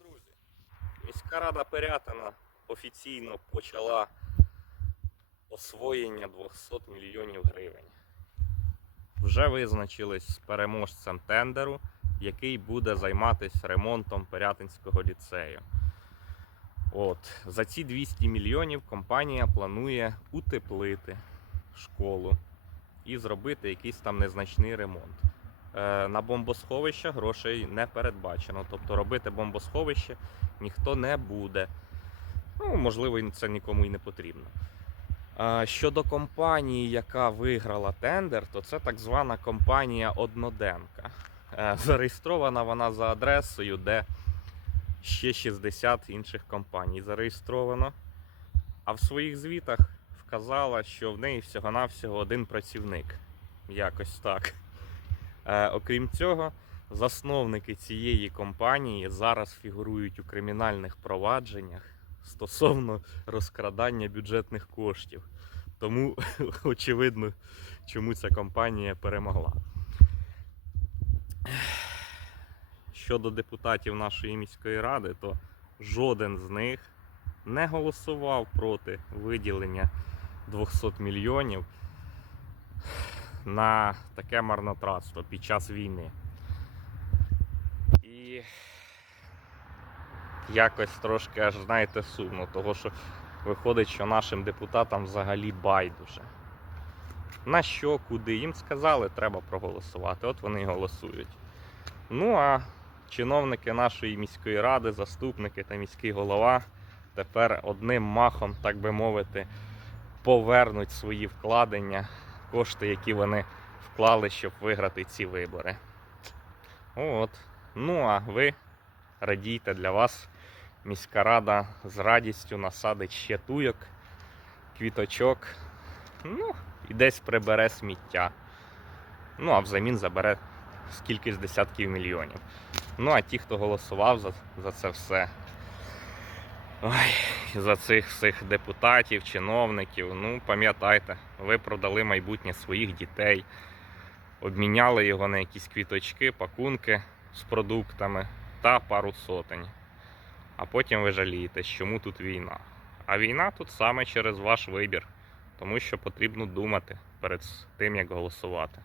друзі, міська рада Пирятина офіційно почала освоєння 200 мільйонів гривень. Вже визначились з переможцем тендеру, який буде займатися ремонтом Пирятинського ліцею. От, за ці 200 мільйонів компанія планує утеплити школу і зробити якийсь там незначний ремонт. Е, на бомбосховище грошей не передбачено. Тобто робити бомбосховище ніхто не буде. Ну, можливо, це нікому і не потрібно. Щодо компанії, яка виграла тендер, то це так звана компанія Одноденка. Е, Зареєстрована вона за адресою, де ще 60 інших компаній зареєстровано. А в своїх звітах вказала, що в неї всього-навсього один працівник. Якось так. Е, окрім цього, засновники цієї компанії зараз фігурують у кримінальних провадженнях стосовно розкрадання бюджетних коштів. Тому очевидно, чому ця компанія перемогла. Щодо депутатів нашої міської ради, то жоден з них не голосував проти виділення 200 мільйонів на таке марнотратство під час війни. І якось трошки аж знаєте сумно, того що виходить, що нашим депутатам взагалі байдуже. На що, куди? Їм сказали, треба проголосувати. От вони і голосують. Ну а чиновники нашої міської ради, заступники та міський голова тепер одним махом, так би мовити, повернуть свої вкладення, кошти, які вони вклали, щоб виграти ці вибори. От. Ну а ви радійте для вас. Міська рада з радістю насадить ще туйок, квіточок. Ну, і десь прибере сміття. Ну, а взамін забере скільки з десятків мільйонів. Ну, а ті, хто голосував за, за це все. Ой, за цих всіх депутатів, чиновників, ну пам'ятайте, ви продали майбутнє своїх дітей, обміняли його на якісь квіточки, пакунки з продуктами та пару сотень. А потім ви жалієте, чому тут війна. А війна тут саме через ваш вибір, тому що потрібно думати перед тим, як голосувати.